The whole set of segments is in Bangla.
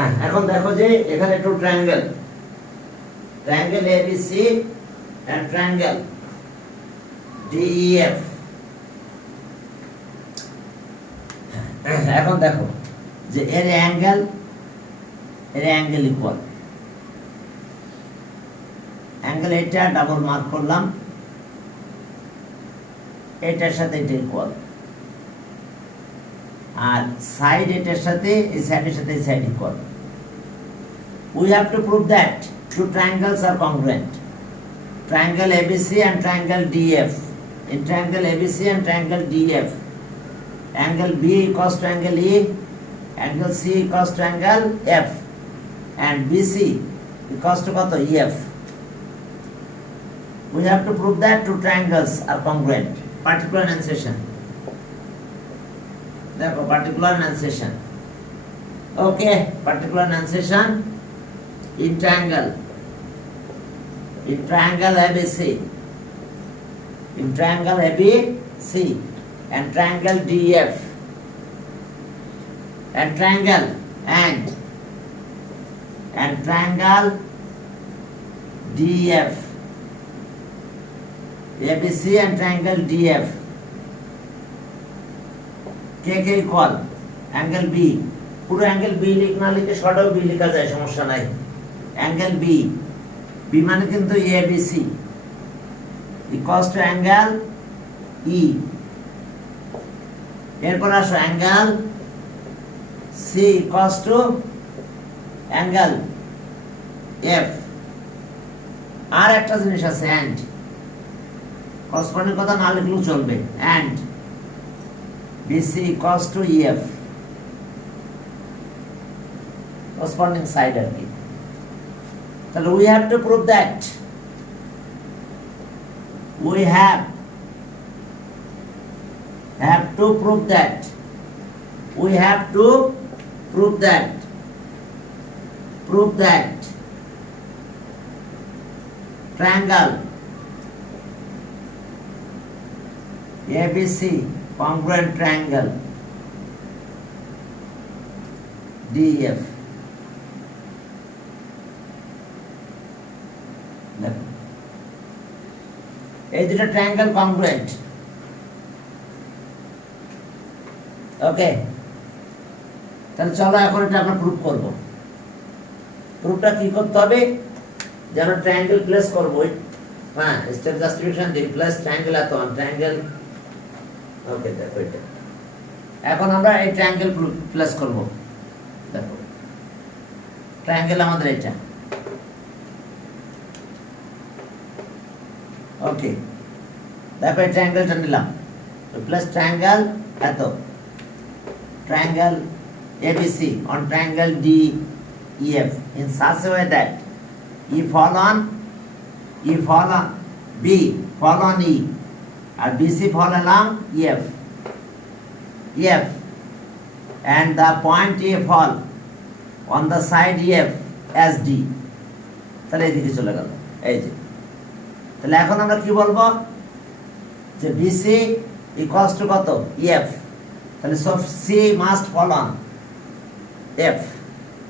হ্যাঁ, এখন দেখো যে এখানে একটু triangle ABC and triangle DEF. এখন দেখো যে এর অ্যাঙ্গেল ইকুয়াল, অ্যাঙ্গেল এটা ডাবল মার্ক করলাম, এটার সাথে এটা ইকুয়াল, আর সাইড এটার সাথে এই সাইডের সাথে এই side equal. We have to prove that two triangles are congruent. Triangle ABC and triangle DF. In triangle ABC and triangle DF, angle B equals to angle E, angle C equals to angle F, and BC equals to what? EF. We have to prove that two triangles are congruent. Particular enunciation. देखो particular enunciation. Okay, particular enunciation. In triangle ABC, and triangle DF, and triangle DF, ABC and triangle DF, কে ইকুয়াল অ্যাঙ্গেল বি। পুরো অ্যাঙ্গেল বি না লিখে শর্টেও বি লেখা যায়, সমস্যা নাই। অ্যাঙ্গেল বি মানে কিন্তু ABC equals to angle E. এরপর আসো angle C equals to angle F. আর একটা জিনিস আছে অ্যান্ড, করসপন্ডিং কথা না লিখলেও চলবে। And BC equals to EF, corresponding side আর কি। তাহলে we have to prove that, we have to prove that, we have to prove that triangle ABC congruent triangle DEF. এই দুটো ট্রায়াঙ্গেল কংগ্রুয়েন্ট। ওকে, তাহলে চলো এখন এটা আমরা প্রুফ করব। প্রুফটা কি করতে হবে? যেন ট্রায়াঙ্গেল প্লেস করব, হ্যাঁ, step justification the plus triangle এত ট্রায়াঙ্গেল। ওকে, দেখো এটা এখন আমরা এই ট্রায়াঙ্গেল প্লেস করব। দেখো ট্রায়াঙ্গেল আমাদের এটা। ওকে, দেখো এই ট্রায়াঙ্গেলটা নিলাম, প্লাস ট্রায়াঙ্গেল এত, triangle ABC on triangle DEF in such a way that E fall on B, fall on E, and BC fall along EF, and the point A fall on the side EF as D. তাহলে এদিকে চলে গেল। এই যে, তাহলে এখন আমরা কি বলবো যে BC equals to কত? EF। তাহলে সব C must fall on F,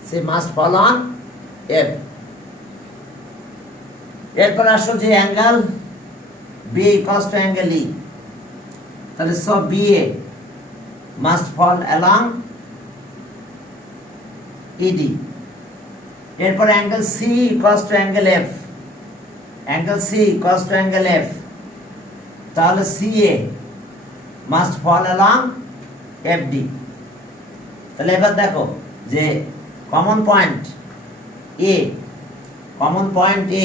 C must fall on F। এরপর আসো যে angle B equals to angle E, তাহলে সব BA must fall along ED। এরপর angle C equals to angle F, angle C equals to angle F, তাহলে CA must fall along FD। তাহলে এবার দেখো যে common point A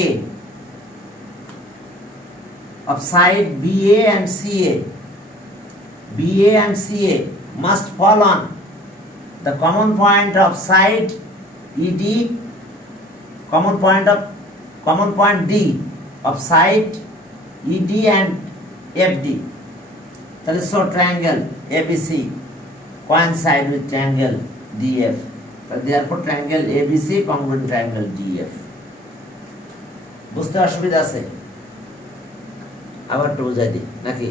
of side BA and CA must fall on the common point of side ED, common point D of side ED and FD. That is so triangle ABC coincide with triangle DF. But therefore triangle ABC congruent triangle DF. বুঝতে অসুবিধা আছে? আবার একটু বুঝাই দিই নাকি,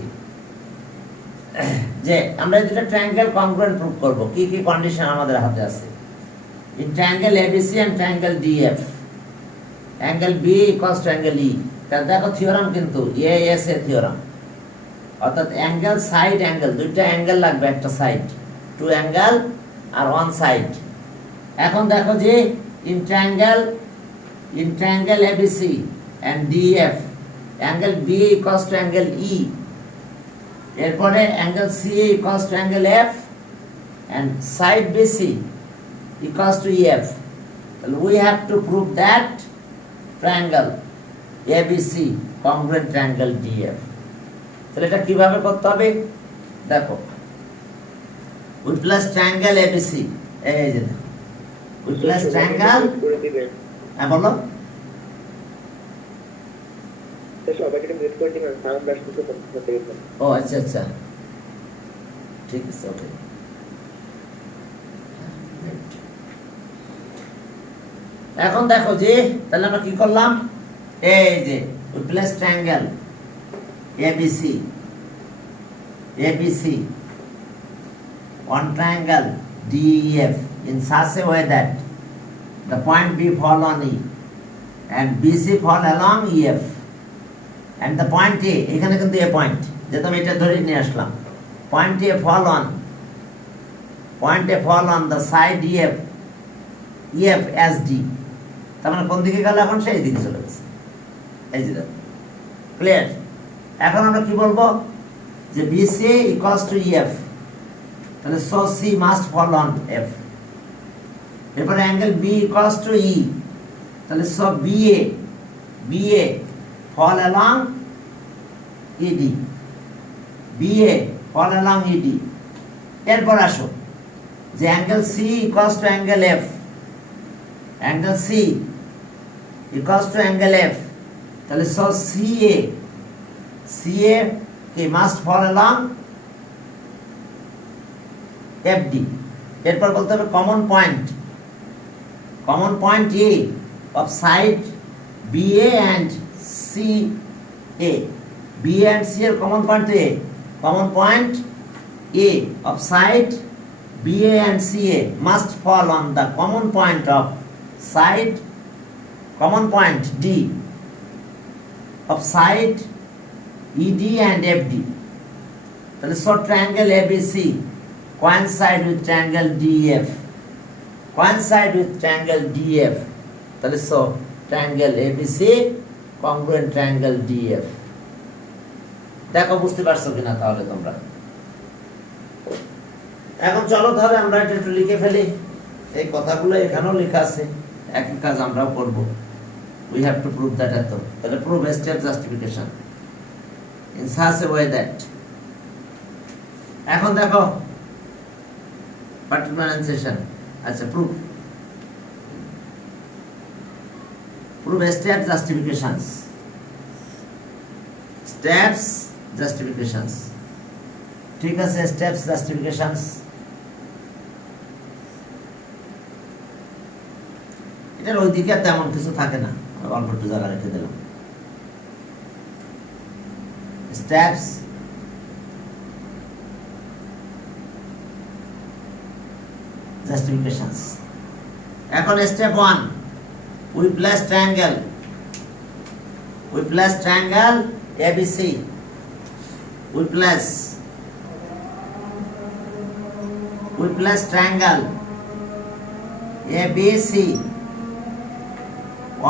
যে আমরা যেটা ট্রায়াঙ্গেল কংগ্রুয়েন্ট প্রুফ করব, কি কি কন্ডিশন আমাদের হাতে আছে। in triangle ABC and triangle DF, angle B equals to angle E. তাহলে দেখো থিওরাম কিন্তু ASA থিওরাম, অর্থাৎ অ্যাঙ্গেল সাইড অ্যাঙ্গেল, দুইটা অ্যাঙ্গেল লাগবে, একটা সাইড, টু অ্যাঙ্গেল আর ওয়ান সাইড। এখন দেখো যে in triangle ABC and DF, angle B equals to angle E, এরপরে angle CA equals to angle F and side BC equals to EF. We have to prove that triangle ABC congruent triangle DF. তাহলে এটা কিভাবে করতে হবে দেখো, we plus triangle ABC, এই যে we plus triangle, হ্যাঁ বলো, ও আচ্ছা আচ্ছা ঠিক আছে, ওকে। এখন দেখো যে তাহলে আমরা কি করলাম, এই যে we plus triangle ABC on triangle DEF in such a way that the point B fall on E and BC fall along EF and the point A, এখানে কিন্তু A point, যেটা আমি এটা ধরে নিয়ে আসলাম, point A fall on the side EF as D। তার মানে কোন দিকে গেল, এখন সেই দিকে চলে গেছে, এই যে ক্লিয়ার। এখন আমরা কি বলবো যে BC equals to EF, তাহলে so C must fall on F। এরপরে angle B equals to E, তাহলে so BA fall along ED, BA fall along ED। এরপর আসো যে angle C equals to angle F, angle C equals to angle F, তাহলে so CA must fall along FD। এরপর বলতে হবে common point A of side BA and CA, BA and C এর common point A of side BA and CA must fall on the common point of side, common point D of side ED and FD। তাহলে so triangle ABC coincide with triangle DF, তাহলে so triangle ABC congruent triangle DF। দেখো বুঝতে পারছো কিনা তাহলে তোমরা। এখন চলো তাহলে আমরা এটা একটু লিখে ফেলি, এই কথাগুলো এখানেও লেখা আছে, একই কাজ আমরাও করব। we have to prove that এত, তাহলে prove a step justification in such a way that, এখন দেখো particular annexation, আচ্ছা prove a step justifications, ঠিক আছে, steps justifications। এটার ওইদিকে তেমন কিছু থাকে না, অল্প একটু জায়গা রেখে দিলাম। steps justifications। এখন step 1, we place triangle ABC, we place triangle ABC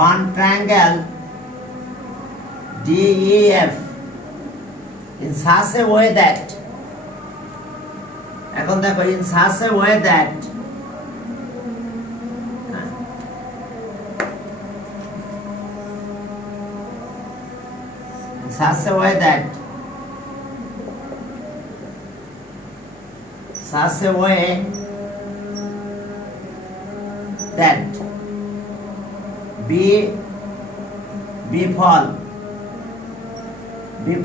on triangle DEF in such a way that, এখন দেখো in such a way that such a way that B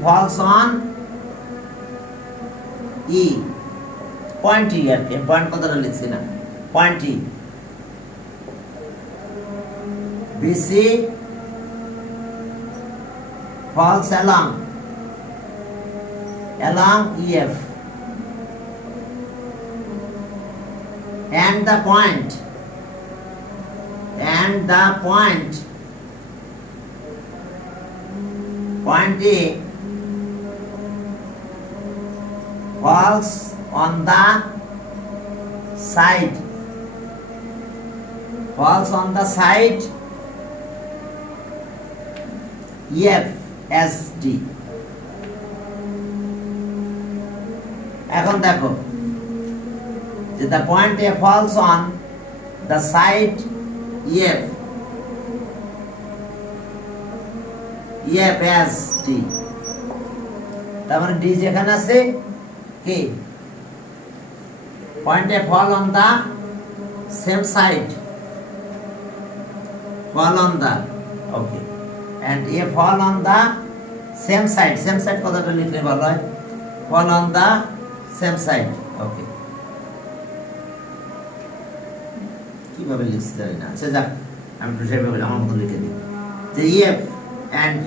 falls on E, point E আর কি, পয়েন্ট কথাটা লিখছি না, point E, BC falls along EF and the point and the point A falls on the side FSD. এখন দেখো যে the point A falls on the side FSD, তার মানে D যেখানে আছে কি point A fall on the same side, okay, and A fall on the same side কথাটা লিখলে ভালো হয়, fall on the same side, okay. কিভাবে লিখতে জানি না, আচ্ছা যাক আমি তো সেভাবে আমার মতো লিখে দিই যে EF and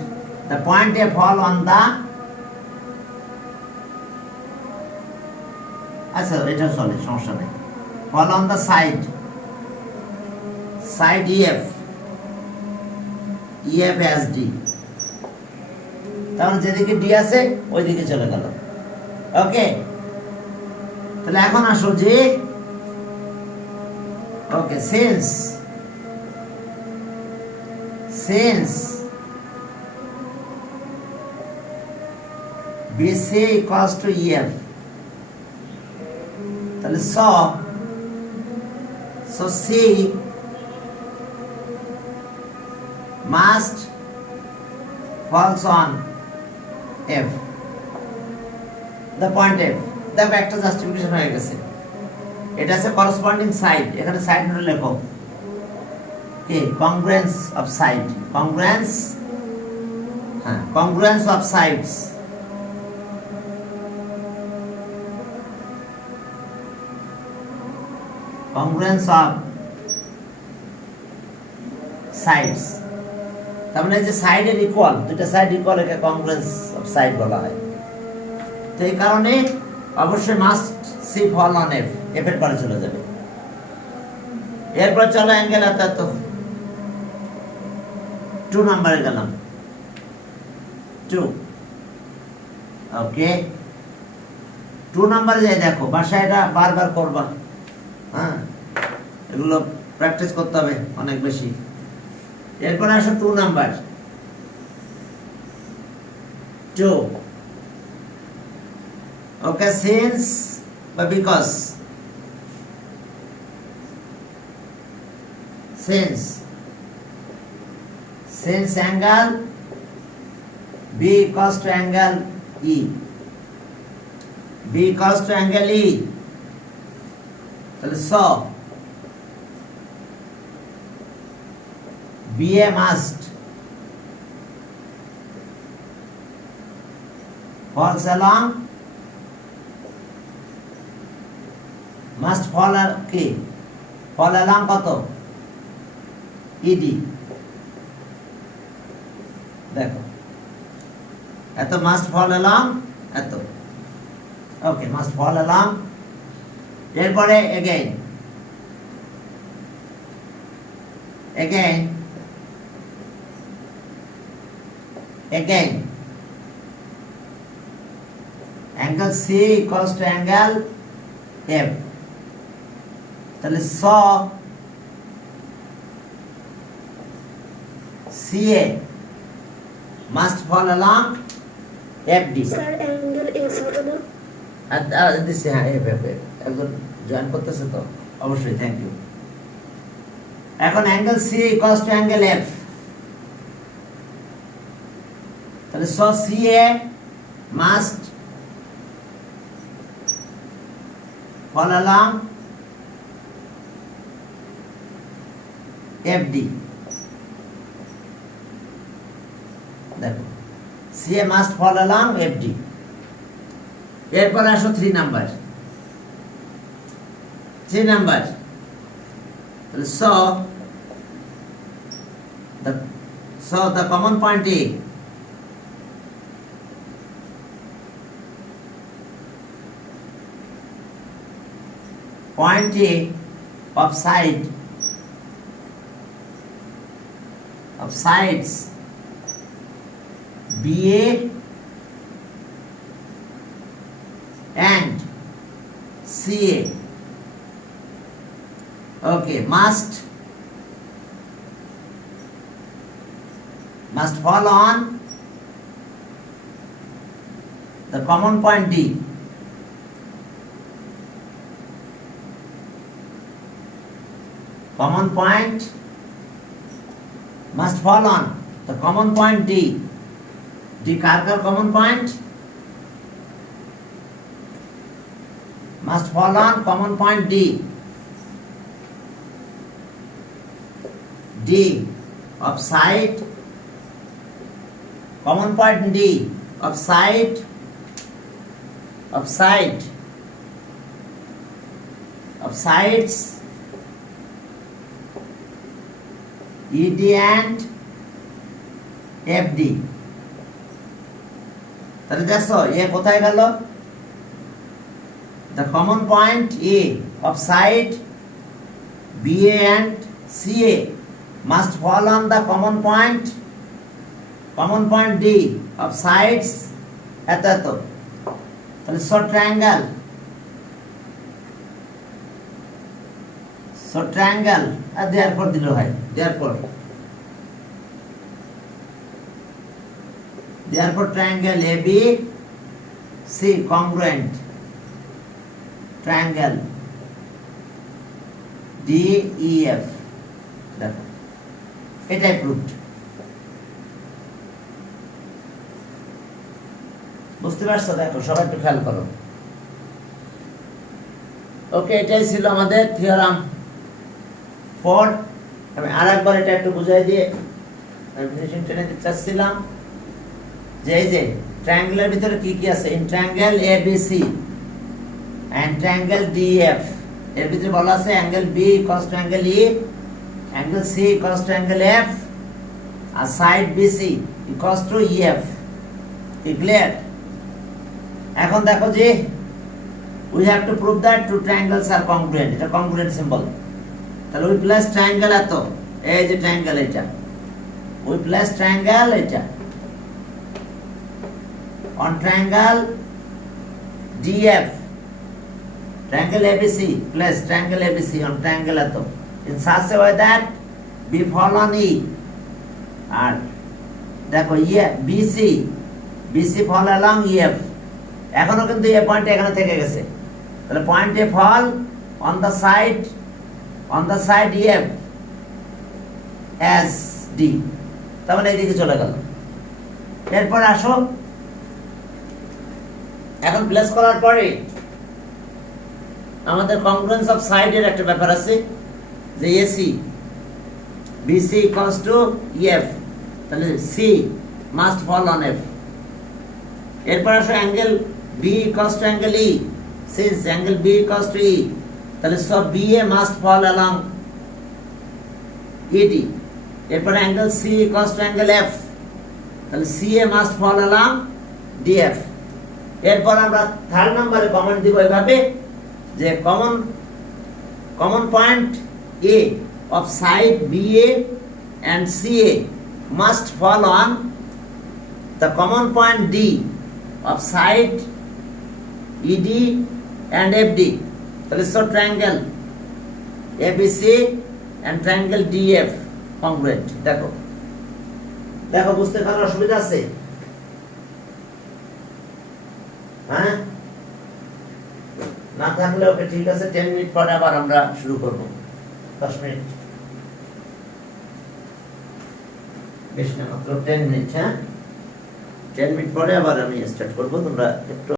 the point A fall on the, আচ্ছা এটা চলে সমস্যা নেই, fall on the side EF as D, তাহলে যেদিকে D আছে ওই দিকে চলে গেল, ওকে। তাহলে এখন আসো যে ওকে since BC equals to EF, তাহলে so C must falls on F, the point F, দেখো একটা জাস্টিফিকেশন হয়ে গেছে, এটা আছে করসপন্ডিং সাইড, এখানে সাইড নোট লেখো কি congruence of side, congruence of sides, congruence of sides, তার মানে যে সাইডের ইকুয়াল, দুটো সাইড ইকুয়াল, একে কংগ্রুয়েন্স অফ সাইড বলা হয়। তো এই কারণে অবশ্যই must C fall on F, F এর পরে চলে যাবে। এরপর চলো অ্যাঙ্গেল এত 2 নম্বরে গেলাম, 2, ওকে। 2 নম্বরে যাই, দেখো বাসায় এটা বারবার করবা, হ্যাঁ এগুলো প্র্যাকটিস করতে হবে অনেক বেশি। এরপর আসো 2 নাম্বার, 2, ওকে। since বা because, since angle B equals to angle E, তাহলে so BA must falls along, fall along কত ED, দেখো এত must fall along, এত ওকে, must fall along। এরপরে again angle C equals to angle F, তাহলে saw CA must fall along FD, sir angle F হবে না? আর দিছি, হ্যাঁ এফ একজন জয়েন করতেছে তো অবশ্যই, থ্যাংক ইউ। এখন angle C equals to angle F, তাহলে so CA must fall along FD, দেখো CA must fall along FD. এরপর আসো 3 নাম্বার, তাহলে so the common point A of side of sides BA and CA, okay, must fall on the common point D. Common point must fall on the common point D. D car common point must fall on common point D. D of side, common point D of side sides ED and FD. তাহলে দেখো এ কোথায় গেল? The common point A of side BA and CA must fall on the common point D of sides এত তাহলে short triangle আর therefore দিল হয় therefore triangle AB C congruent triangle DEF, দেখো এটাই প্রুভড। বুঝতে পারছো? দেখো সবাই একটু খেয়াল করো। ওকে, এটাই ছিল আমাদের থিওরাম 4। আমি আরেকবার এটা একটু বুঝাই দিয়ে আমি ফিনিশিং টেনে দিতে চাচ্ছিলাম যে এই যে ট্রায়াঙ্গেলের ভিতরে কি কি আছে, in triangle ABC and triangle DEF এর ভিতরে বলা আছে angle B equals to angle E, angle C equals to angle F, আর side BC equals to EF। কি ক্লিয়ার? এখন দেখো যে we have to prove that two triangles are congruent, এটা congruent symbol। তাহলে we place triangle এত, এই যে triangle এটা, we place triangle এটা on triangle DF, triangle ABC plus triangle ABC on triangle ato in such a way that B fall on E and দেখো BC fall along EF। এখনো কিন্তু এই পয়েন্ট এখানে থেকে গেছে, তাহলে point A fall on the side EF as D, তাহলে এইদিকে চলে গেল। এরপর আসো, এখন প্লেস করার পরে আমাদের কংগ্রুয়েন্স অফ সাইডের একটা ব্যাপার আছে যে AC BC equals to EF, তাহলে C must fall on F। এরপর আসো angle B equals to angle E, since angle B equals to E, তাহলে সব BA must fall along ED। এরপর angle C equals to angle F, তাহলে CA must fall along DF। এরপর আমরা থার্ড নম্বরে কমেন্ট দিব এভাবে যে common point A of side BA and CA must fall on the common point D of side ED and FD, তাহলে so triangle ABC and triangle DF congruent। দেখো বুঝতে কোনো অসুবিধা আছে? হ্যাঁ, না থাকলে ওকে ঠিক আছে, 10 মিনিট পরে আবার আমরা শুরু করব, 10 মিনিট বেশি না, মাত্র 10 মিনিট। হ্যাঁ, 10 মিনিট পরে আবার আমি স্টার্ট করব, তোমরা একটু